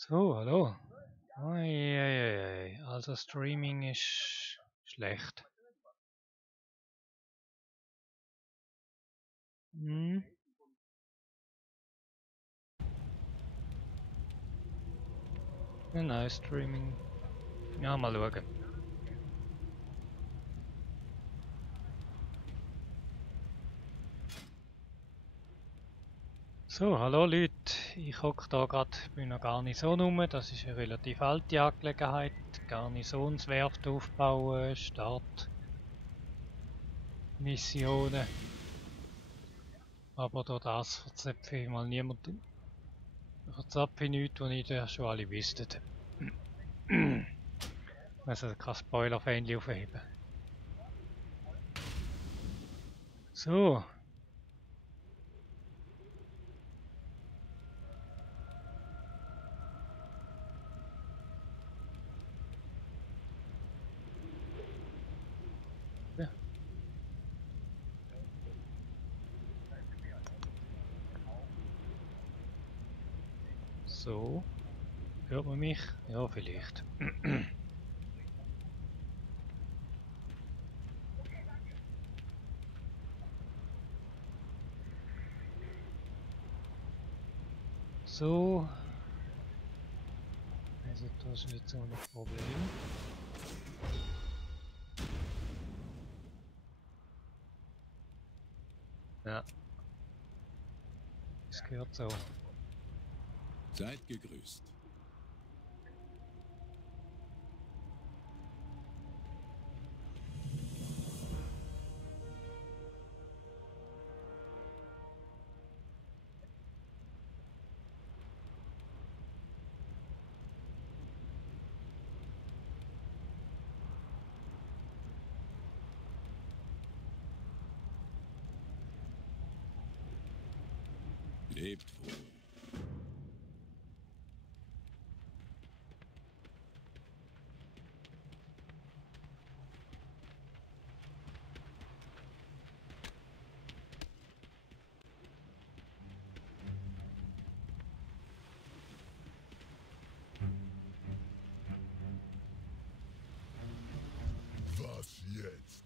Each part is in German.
So, hallo. Eieiei. Also Streaming ist schlecht. Hm, nein, Streaming. Ja, mal schauen. So, hallo Leute. Ich hocke da gerade bei einer Garnison rum. Das ist eine relativ alte Angelegenheit. Garnisonswerft aufbauen, Startmissionen. Aber durch das verzapfe ich mal niemanden. Verzapfe ich nichts, was ich da schon alle wüsstet. Also kein Spoiler-Fähnchen aufheben. So, ja. So. Hört man mich? Ja, vielleicht. So. Also das ist jetzt ohne Problem. Ja, das gehört so. Seid gegrüßt. Lebt wohl. Was jetzt?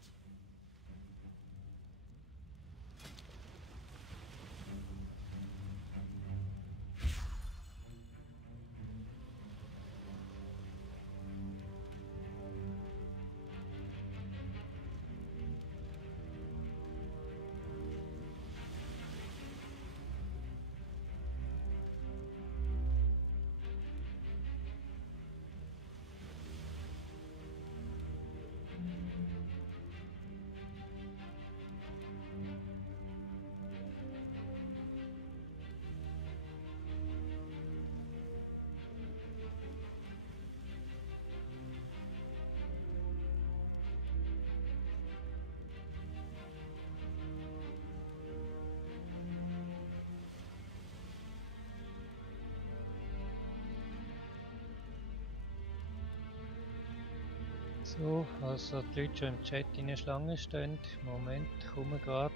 So, also die Leute schon im Chat in der Schlange stehen. Moment, kommen gerade.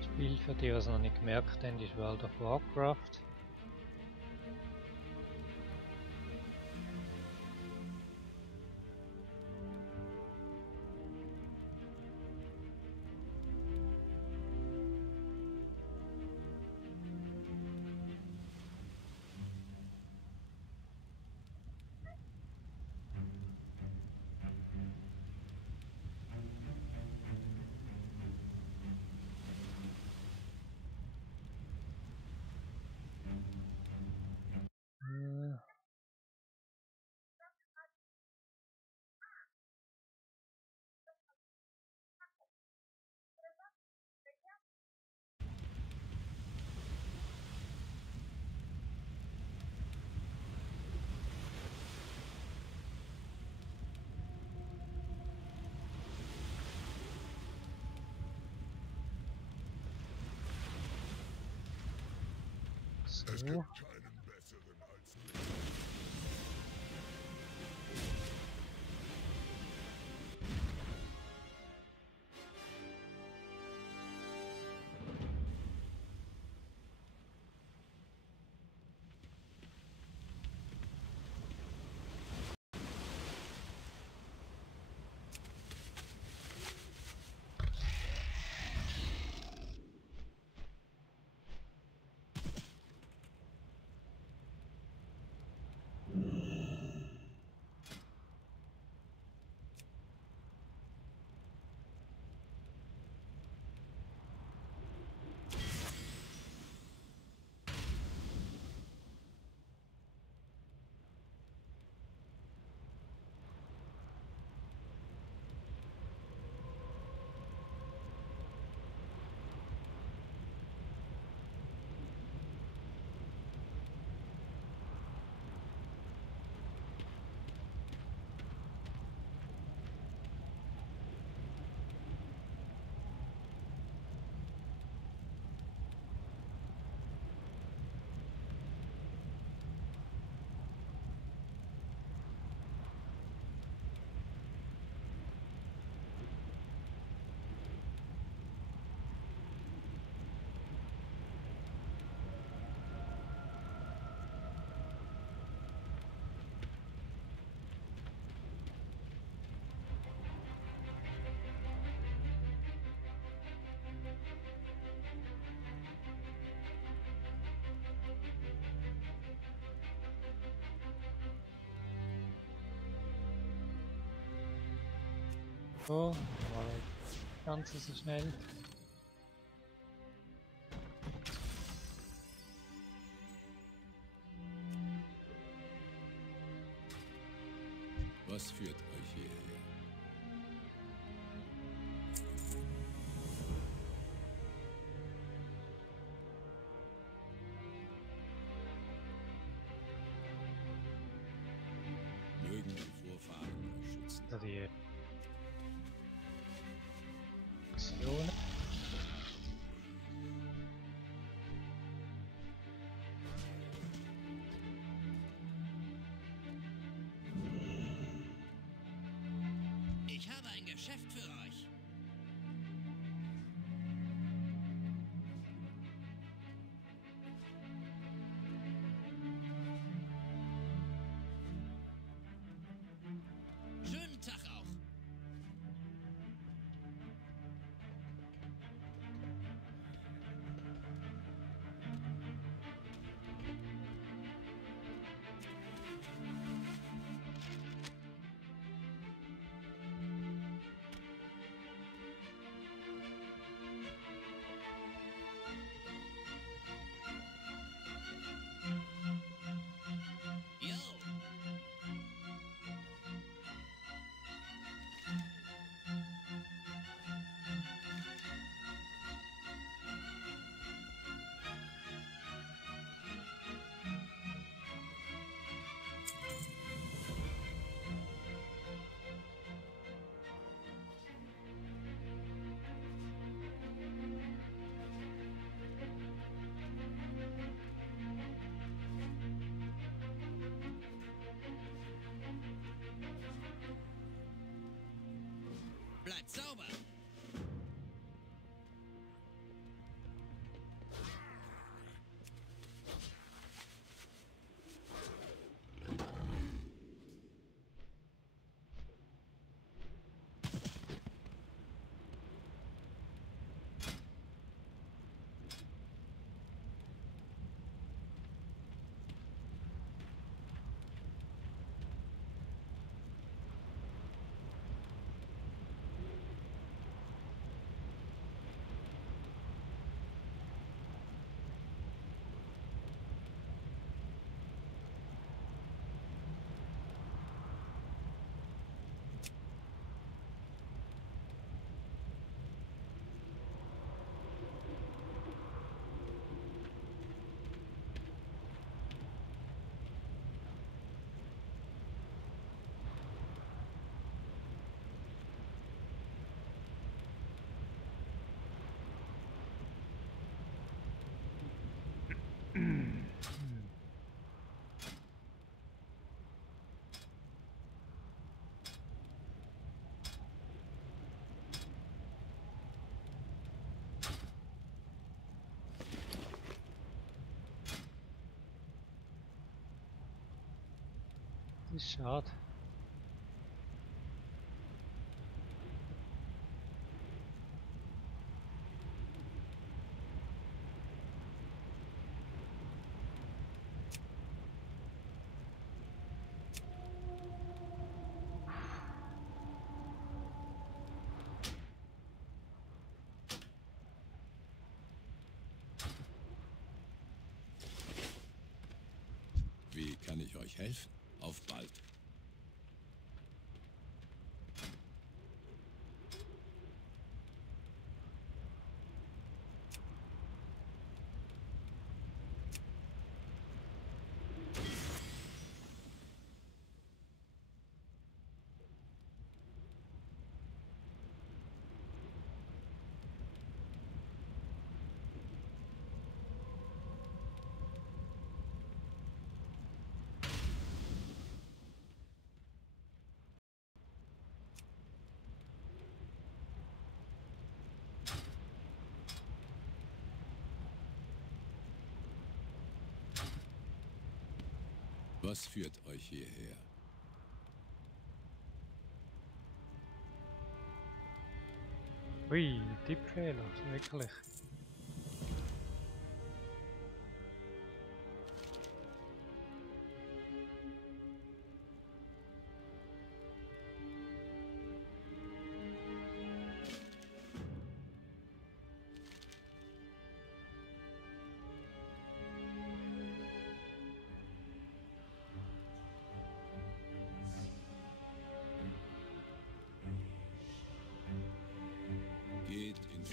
Spiel für die, was noch nicht gemerkt haben, ist World of Warcraft. Es So. gibt keinen besseren als mich. So, war jetzt ganz so schnell. Was führt euch hierher? Mögen die Vorfahren euch schützen. Also die Missionen. Ich habe ein Geschäft für euch. Schönen Tag auch. Jo. Bleibt sauber. ist schade. Wie kann ich euch helfen? Auf bald. Was führt euch hierher? Ui, Tippfehler, wirklich. Geht in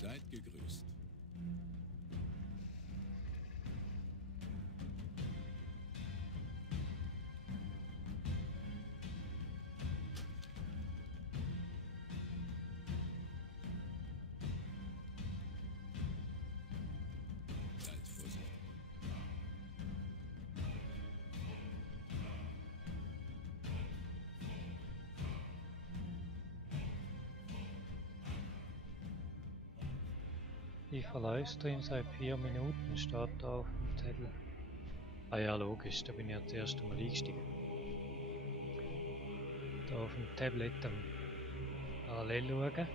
Seid gegrüßt. Seid vorsichtig. Ich Livestream seit 4 Minuten, steht da auf dem Zettel. Ah ja, logisch, da bin ich ja zuerst einmal eingestiegen. Da auf dem Tablet parallel schauen.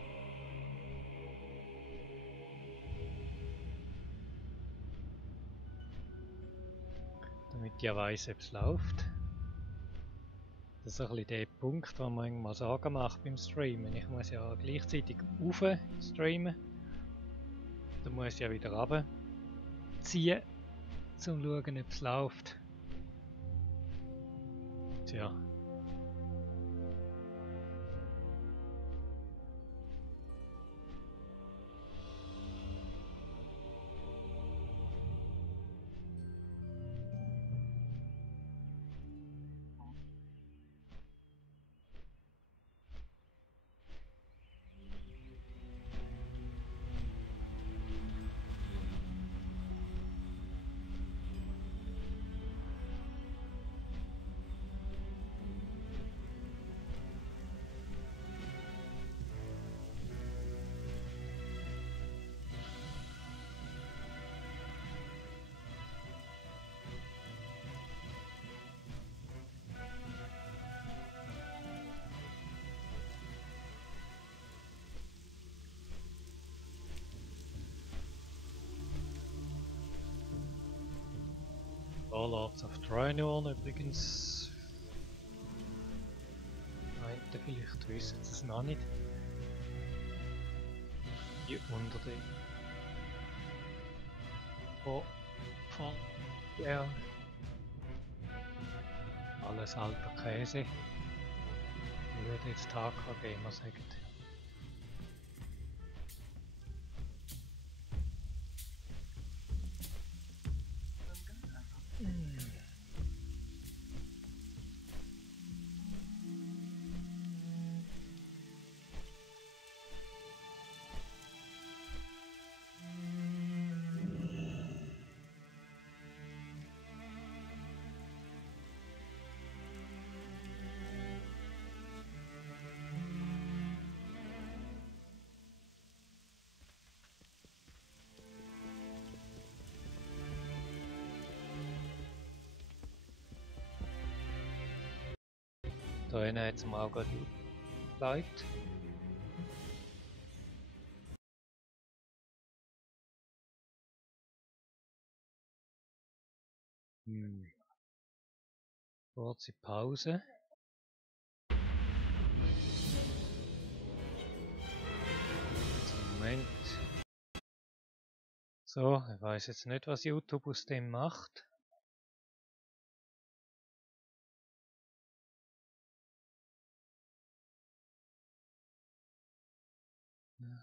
Damit ich ja weiss, ob es läuft. Das ist ein bisschen der Punkt, wo man mal Sorgen macht beim Streamen. Ich muss ja gleichzeitig rauf streamen. Dann muss ich ja wieder runterziehen, um zu schauen, ob es läuft. Tja. Warlords of Draenor übrigens. Meinte vielleicht wissen sie es noch nicht. Hier unter dem. Oh, von der. Alles alter Käse. Würde jetzt HK Gamer sagen. Da hat es mir auch gerade geliked. Kurze Pause. Moment. So, ich weiß jetzt nicht, was YouTube aus dem macht.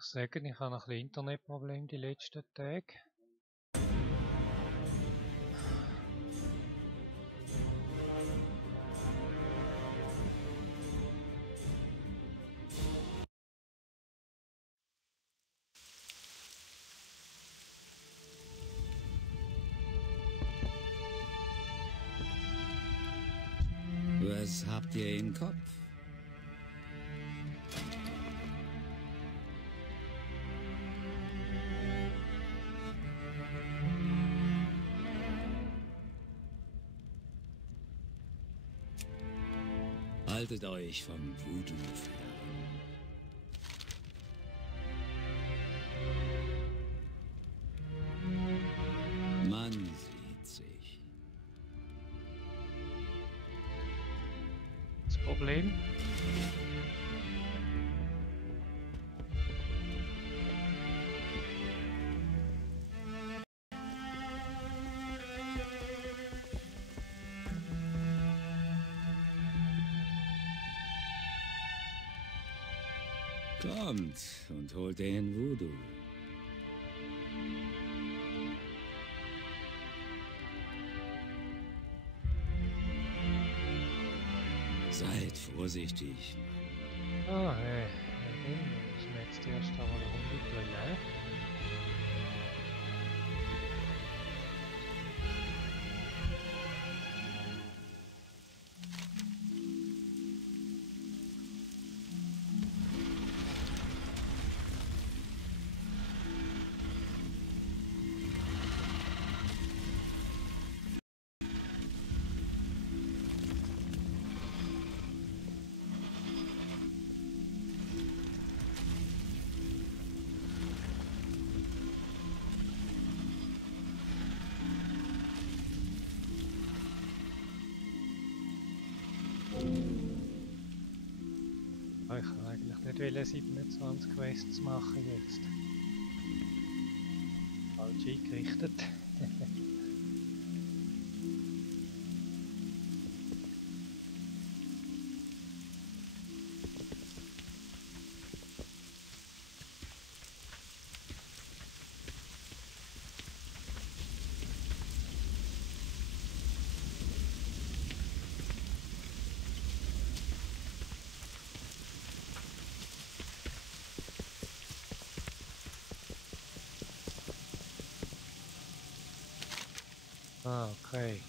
Ich sage, ich habe ein bisschen Internetproblem die letzten Tage. Was habt ihr im Kopf? Haltet euch vom Voodoo fern. Man sieht sich. Das Problem? Kommt und holt den Voodoo. Seid vorsichtig. Ah, hey. Dann müssen wir jetzt erst einmal eine Runde drehen. Ich kann eigentlich nicht 27 Quests machen jetzt. Falsch eingerichtet. Ah, okay.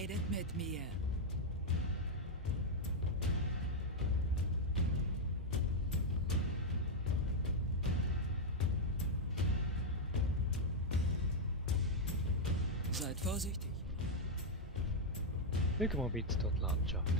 Redet mit mir. Seid vorsichtig. Schauen wir ein bisschen durch die Landschaft.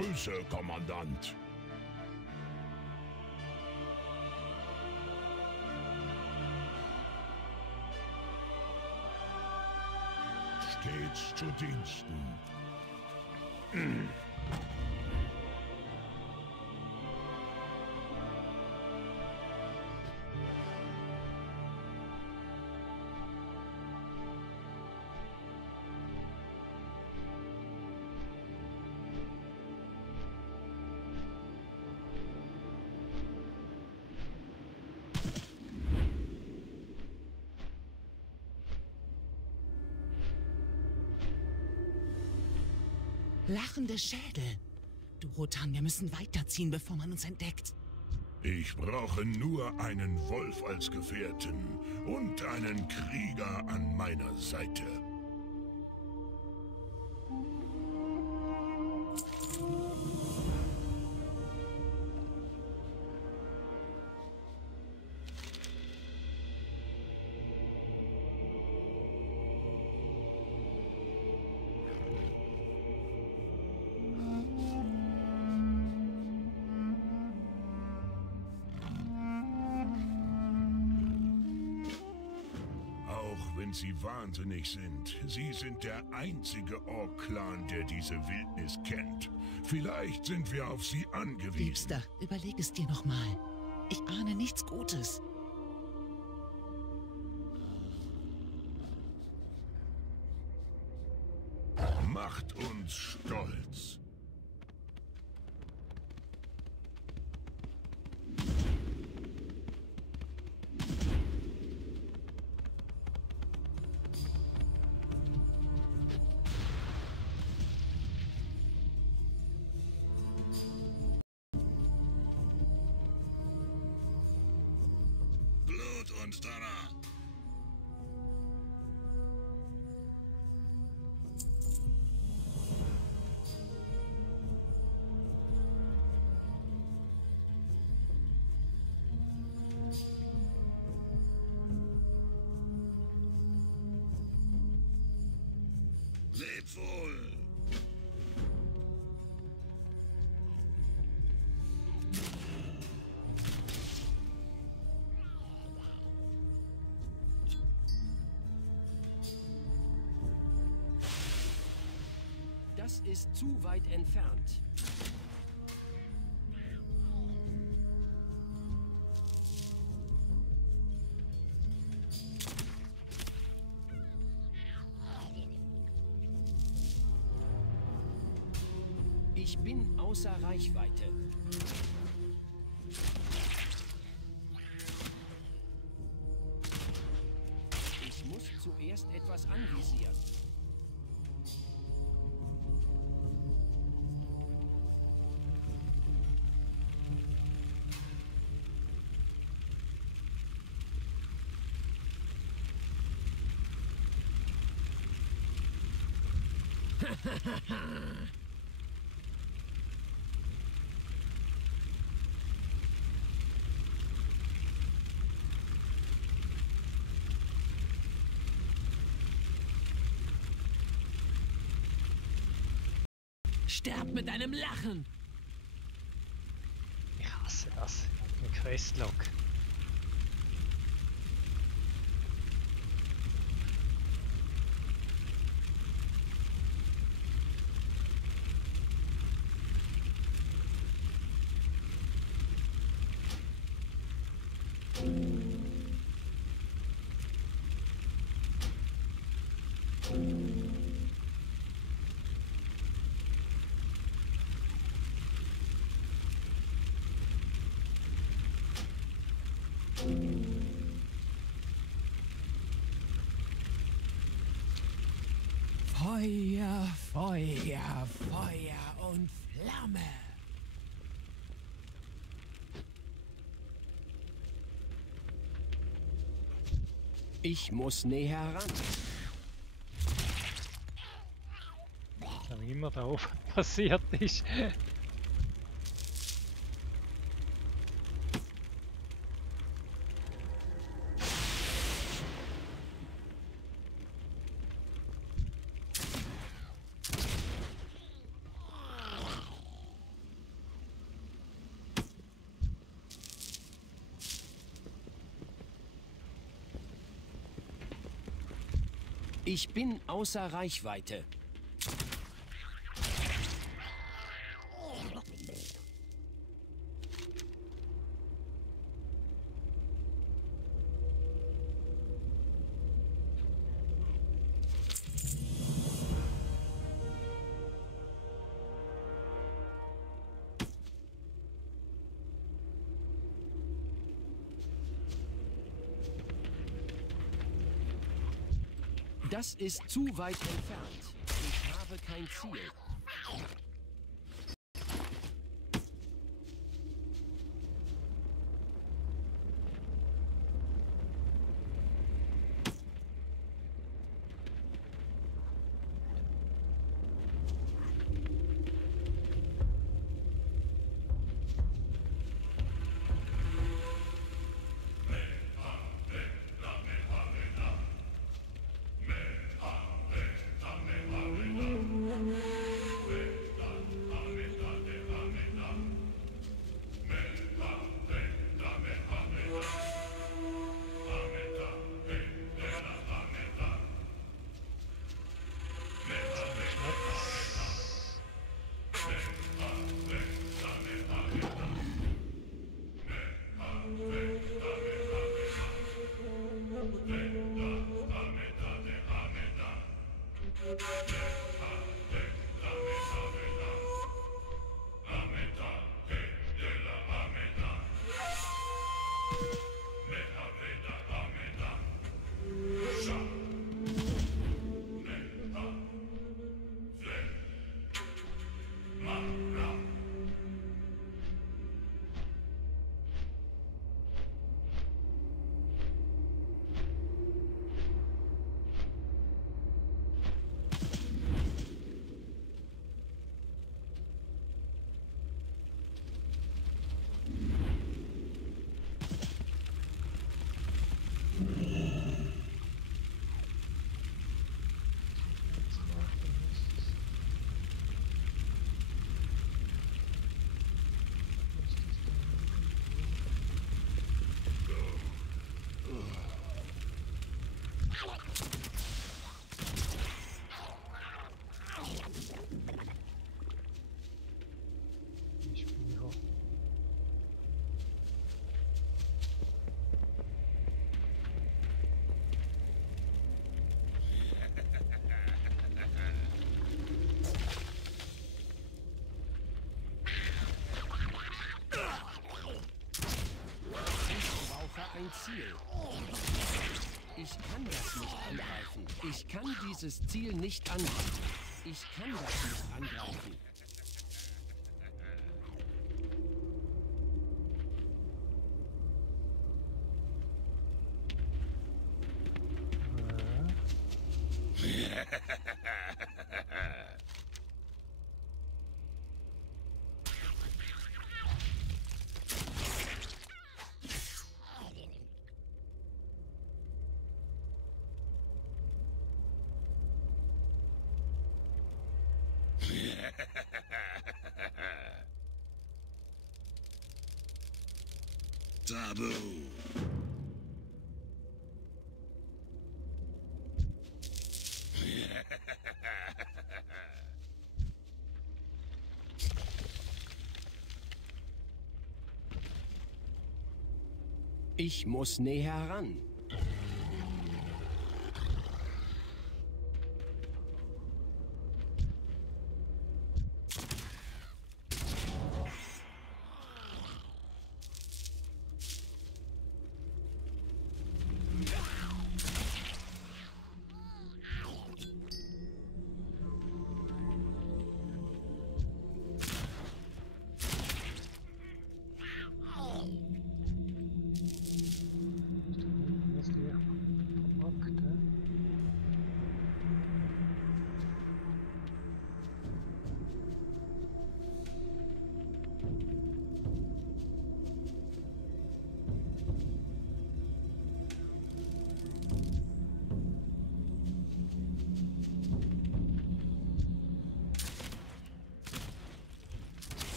Grüße, Kommandant. Stets zu Diensten. Lachende Schädel. Du, Rotan, wir müssen weiterziehen, bevor man uns entdeckt. Ich brauche nur einen Wolf als Gefährten und einen Krieger an meiner Seite. Wenn sie wahnsinnig sind, sie sind der einzige Ork-Clan, der diese Wildnis kennt. Vielleicht sind wir auf sie angewiesen. Liebster, überleg es dir noch mal. Ich ahne nichts Gutes. Macht uns stolz. Monsterer! Leb wohl! Das ist zu weit entfernt. Ich bin außer Reichweite. Ich muss zuerst etwas anvisieren. Sterb mit deinem Lachen! Ich hasse das. Ein Questlog. Feuer, Feuer, Feuer und Flamme! Ich muss näher ran. Was auch immer da oben passiert ist. Ich bin außer Reichweite. Das ist zu weit entfernt. Ich habe kein Ziel. kein Ziel. Ich kann das nicht angreifen. Ich kann dieses Ziel nicht angreifen. Ich kann das nicht angreifen. Tabu. Ich muss näher ran.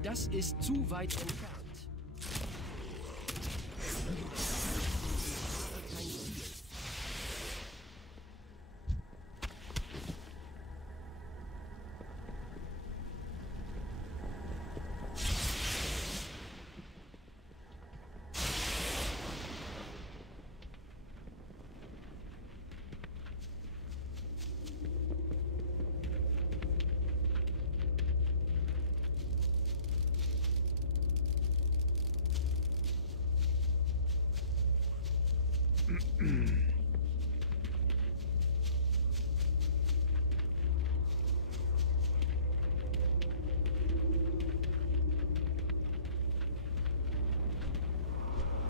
Das ist zu weit entfernt. Kein Ziel.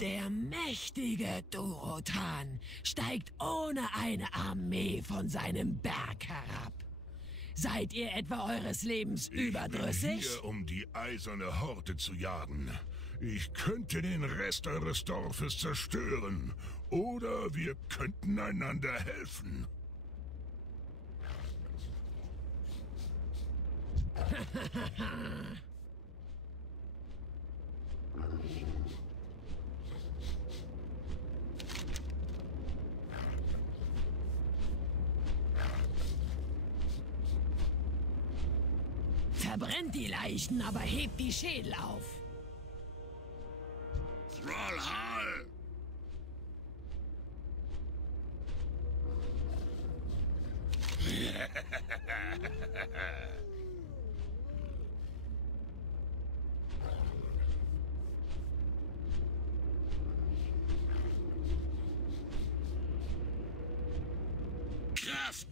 Der mächtige Durotan steigt ohne eine Armee von seinem Berg herab. Seid ihr etwa eures Lebens überdrüssig? Ich bin hier, um die eiserne Horte zu jagen. Ich könnte den Rest eures Dorfes zerstören. Oder wir könnten einander helfen. Verbrennt die Leichen, aber hebt die Schädel auf. Thrallhall! Kraft!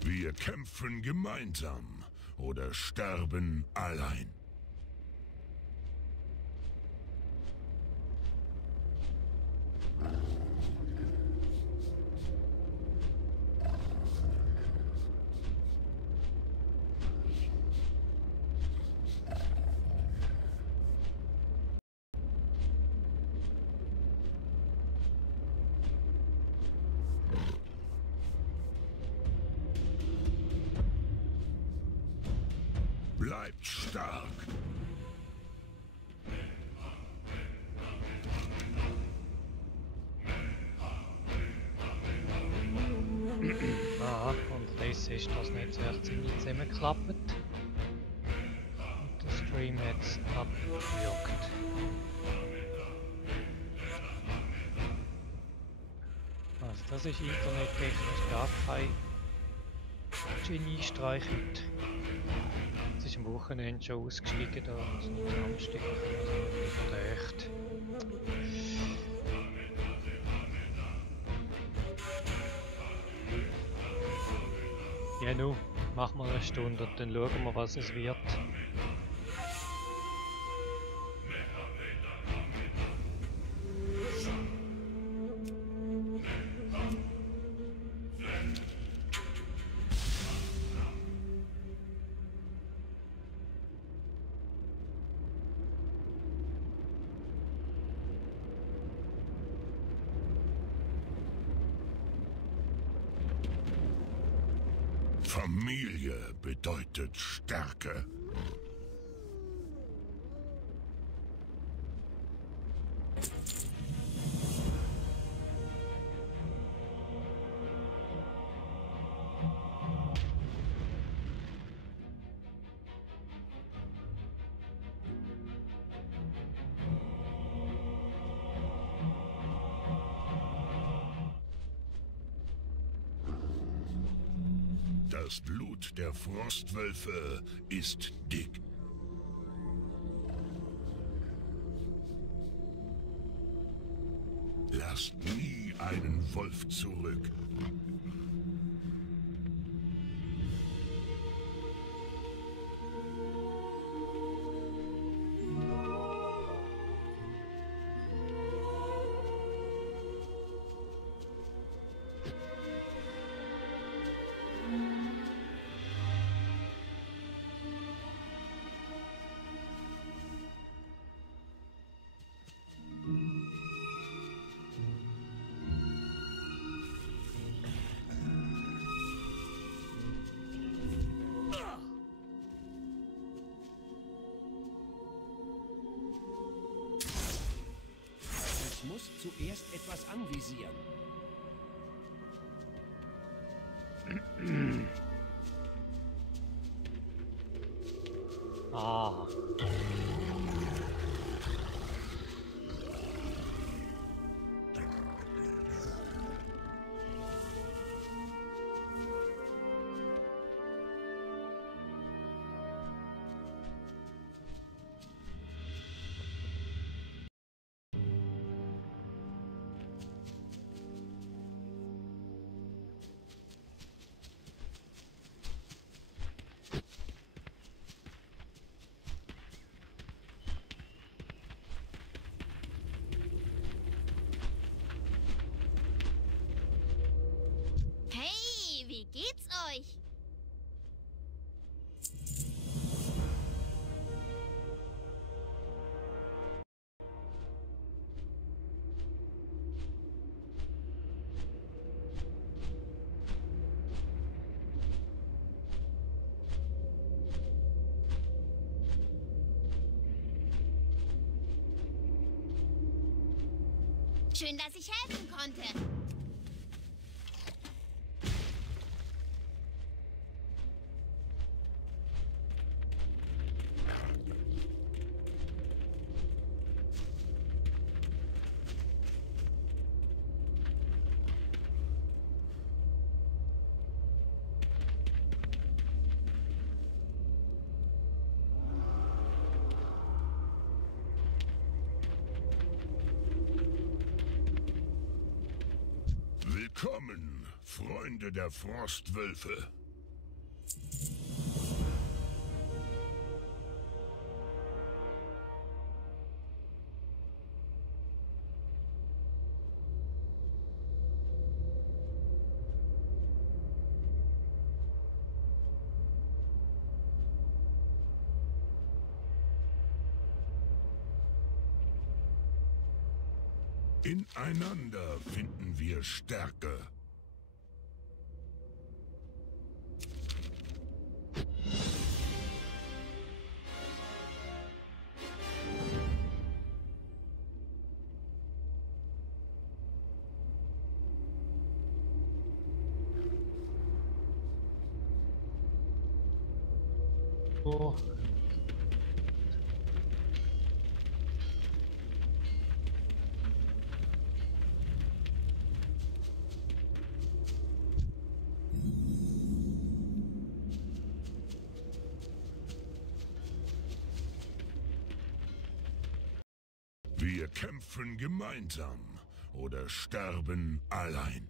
Wir kämpfen gemeinsam oder sterben allein. Bleibt stark. Aha, unterdessen ist das Netzwerk ziemlich zusammengeklappt. Und der Stream hat es abgewürgt. Das ist internettechnisch gar kein Geniestreich heute. Es ist am Wochenende schon ausgestiegen da und am Samstag. Also echt. Ja, nun, machen wir eine Stunde und dann schauen wir, was es wird. Familie bedeutet Stärke. Das Blut der Frostwölfe ist dick. Lasst nie einen Wolf zurück. Ich muss zuerst etwas anvisieren. Ah. Hey, wie geht's euch? Schön, dass ich helfen konnte. Willkommen, Freunde der Frostwölfe. Ineinander finden wir Stärke. Oh. Wir kämpfen gemeinsam oder sterben allein.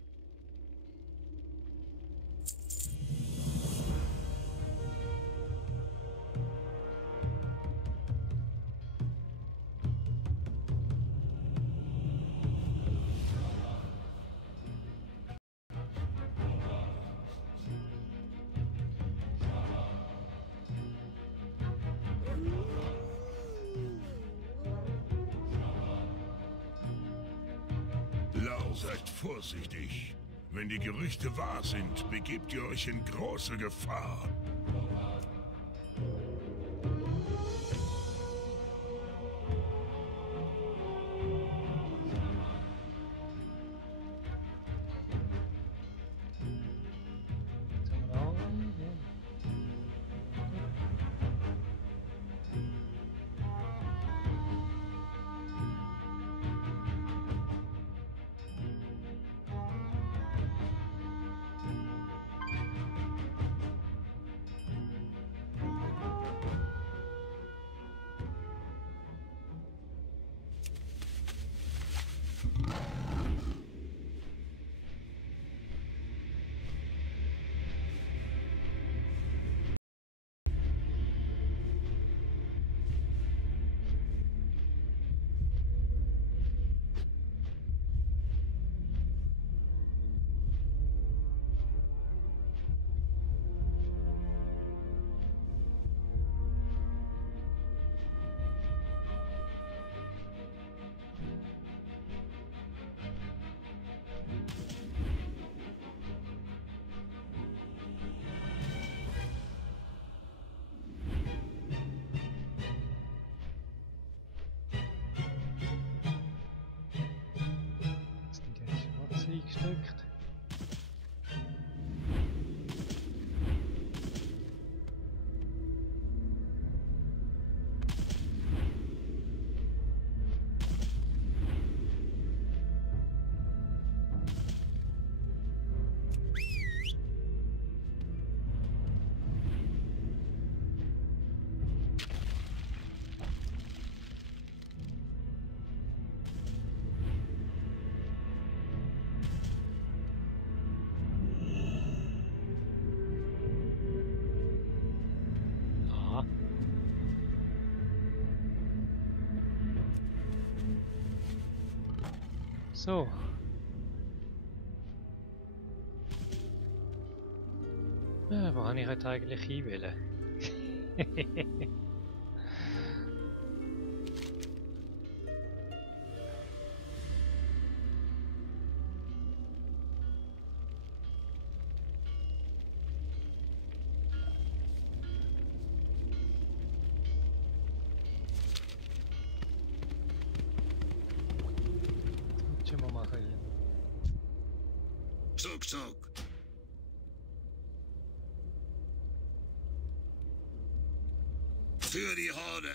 Seid vorsichtig. Wenn die Gerüchte wahr sind, begebt ihr euch in große Gefahr. Eingesteckt. So. Ja, wo habe ich heute eigentlich hinwählen? Zug, Zug. Für die Horde.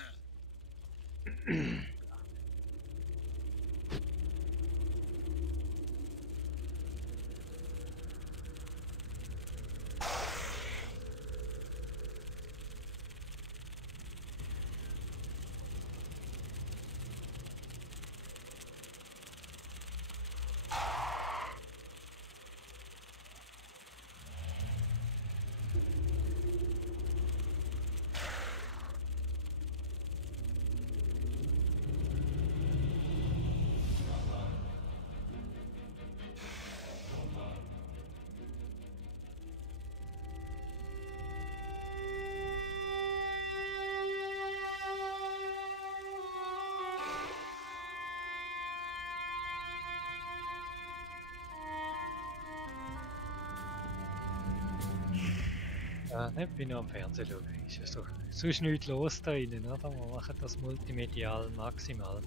Ja, nicht bin ich am Fernsehen schauen. Ist ja so, sonst nichts los da drinnen, oder? Wir machen das multimedial maximal.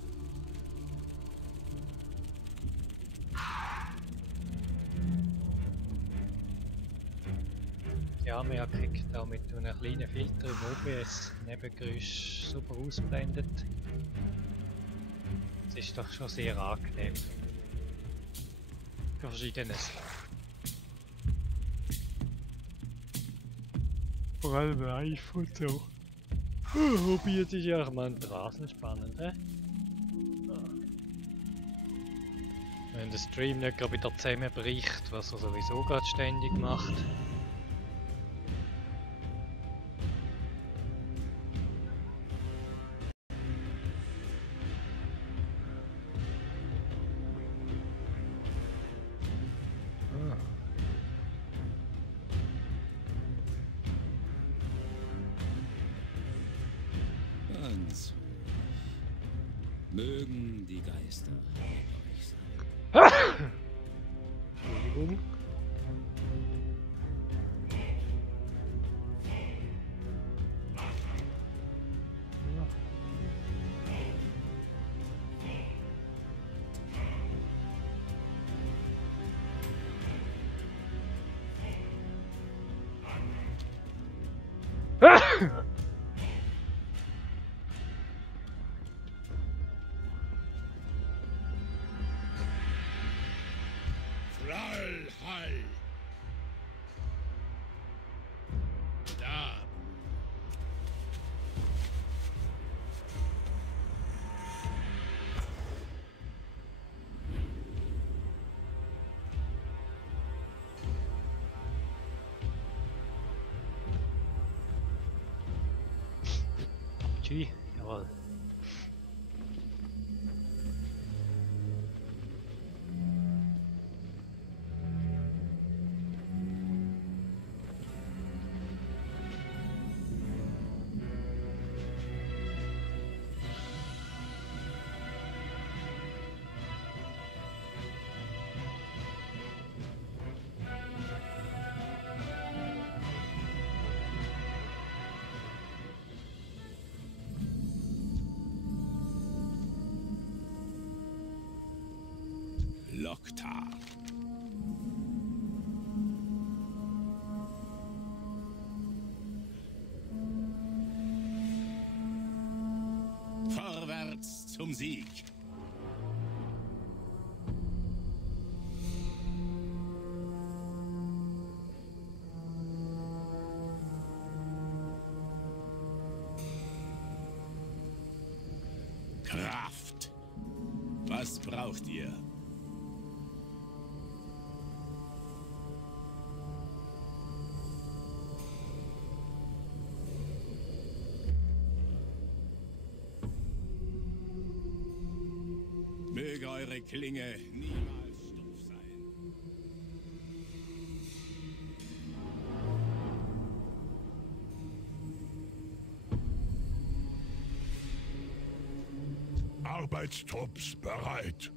Ja, man kriegt auch mit einem kleinen Filter im OBS Nebengeräusch super ausblendet. Das ist doch schon sehr angenehm. Für verschiedenes. Vor allem live und so. Wobei, jetzt ist ja auch mal ein Rasen spannend, hä? der Stream nicht gerade wieder zusammenbricht, was er sowieso gerade ständig macht. Ganz ruhig. Mögen die Geister mit euch sein. Entschuldigung. Frallhall! Da! Tschüss, jawohl. Loktar. Vorwärts zum Sieg. Kraft. Was braucht ihr? Möge eure Klinge niemals stumpf sein. Arbeitstrupps bereit.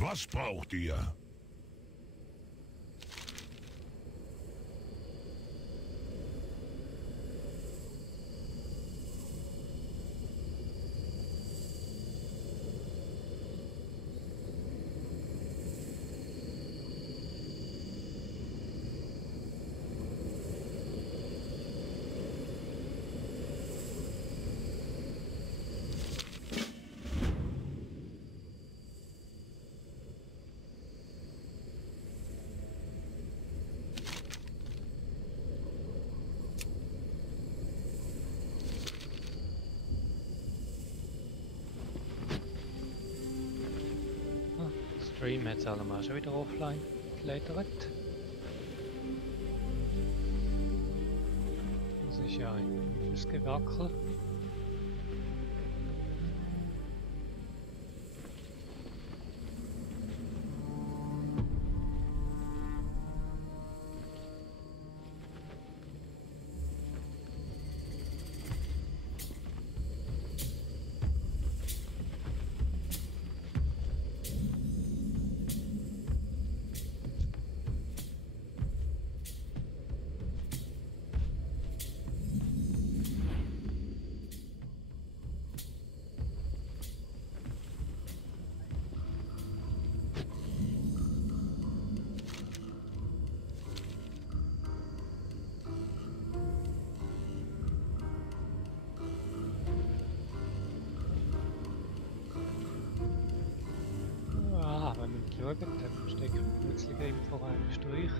Was braucht ihr? Stream hat es allemal schon wieder offline geklettert. Das ist ja ein Gewackel. schauen, dann stecke ich plötzlich eben vor einem Strich.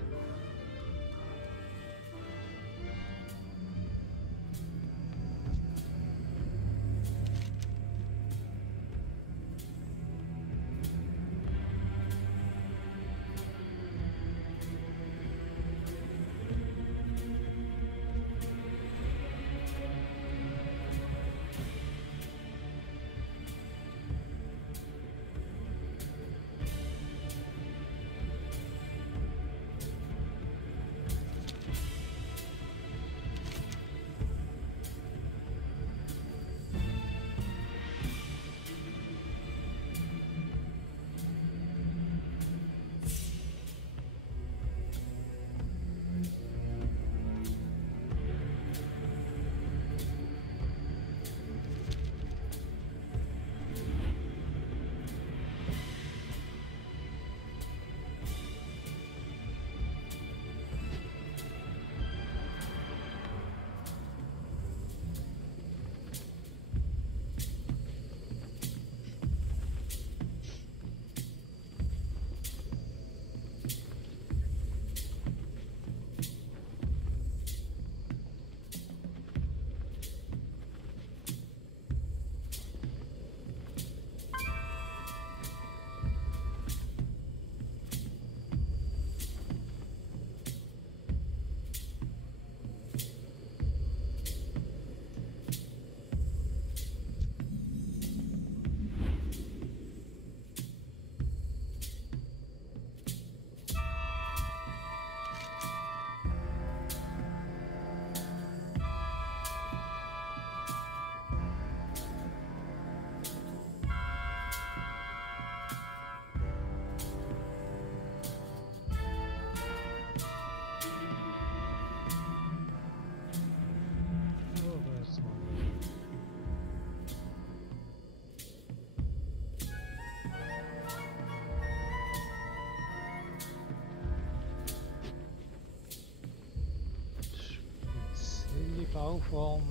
Bauform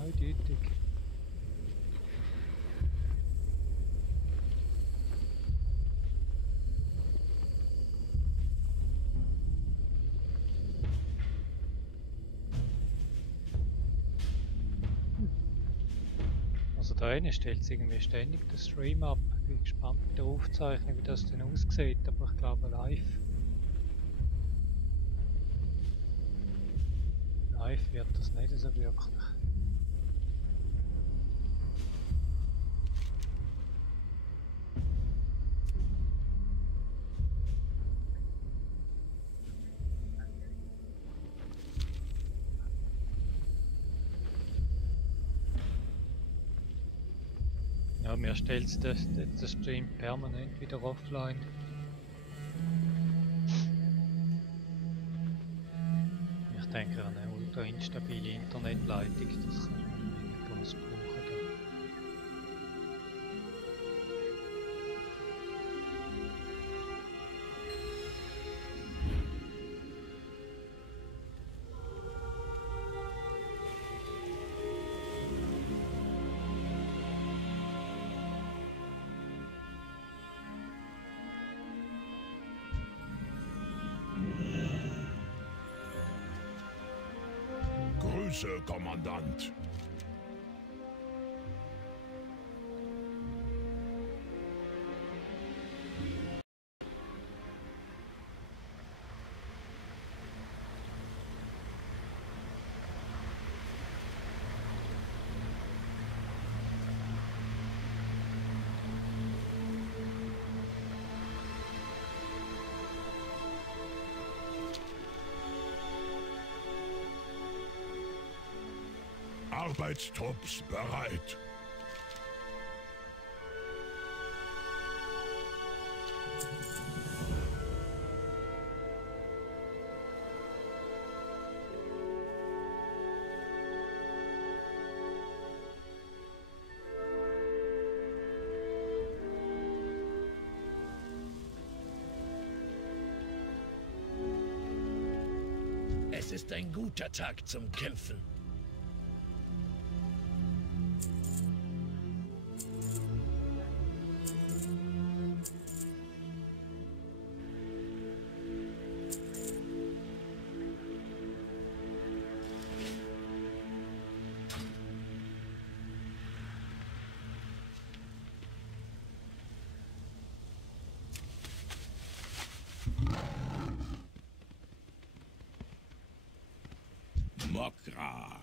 eindeutig. Also da hinten stellt es irgendwie ständig den Stream ab. Ich bin gespannt mit der Aufzeichnung, wie das denn aussieht, aber ich glaube live. Live wird das nicht so wirklich. Ja, mir stellt das Stream permanent wieder offline. Ich denke an eine ultra instabile Internetleitung, das kann man nicht groß brauchen. Grüße, Kommandant. Arbeitstrupps bereit. Es ist ein guter Tag zum Kämpfen. Tok'ra.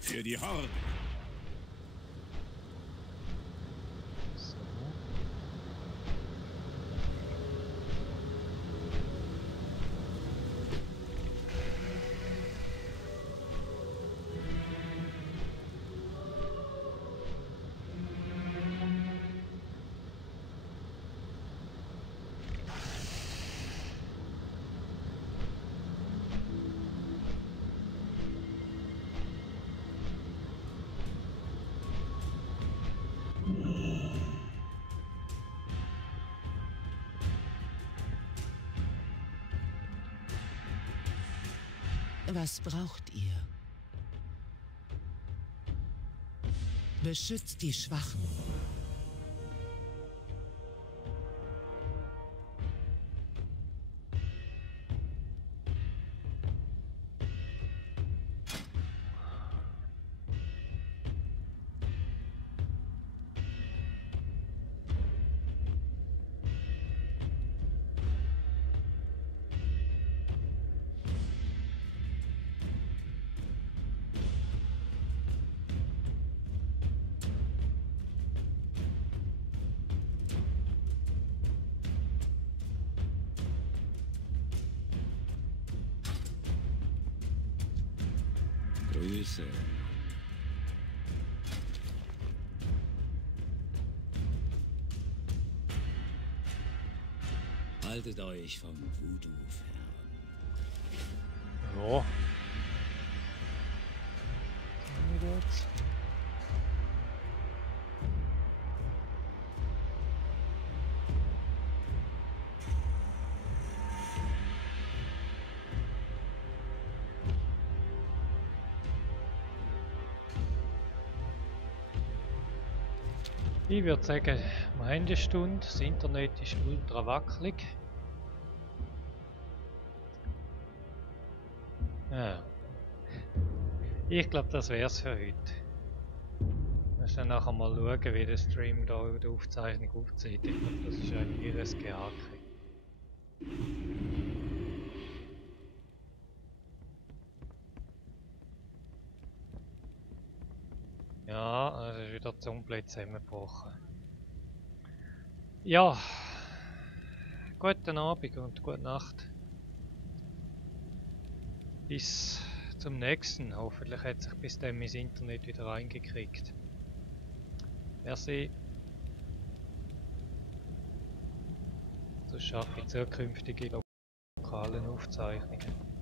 Für die Horde. So. Was braucht ihr? Beschützt die Schwachen. Grüße. Haltet euch vom Voodoo fern. Ja. Was haben wir jetzt? Ich würde sagen, wir haben eine Stunde. Das Internet ist ultra wackelig. Ja. Ich glaube, das wäre es für heute. Wir müssen nachher mal schauen, wie der Stream da in der Aufzeichnung aufzieht. Ich glaube, das ist ein irres Gehacke. Ja, also ist wieder komplett zusammengebrochen. Ja, guten Abend und gute Nacht. Bis zum nächsten. Hoffentlich hat sich bis dann mein Internet wieder reingekriegt. Merci. So schaffe ich zukünftige lokalen Aufzeichnungen.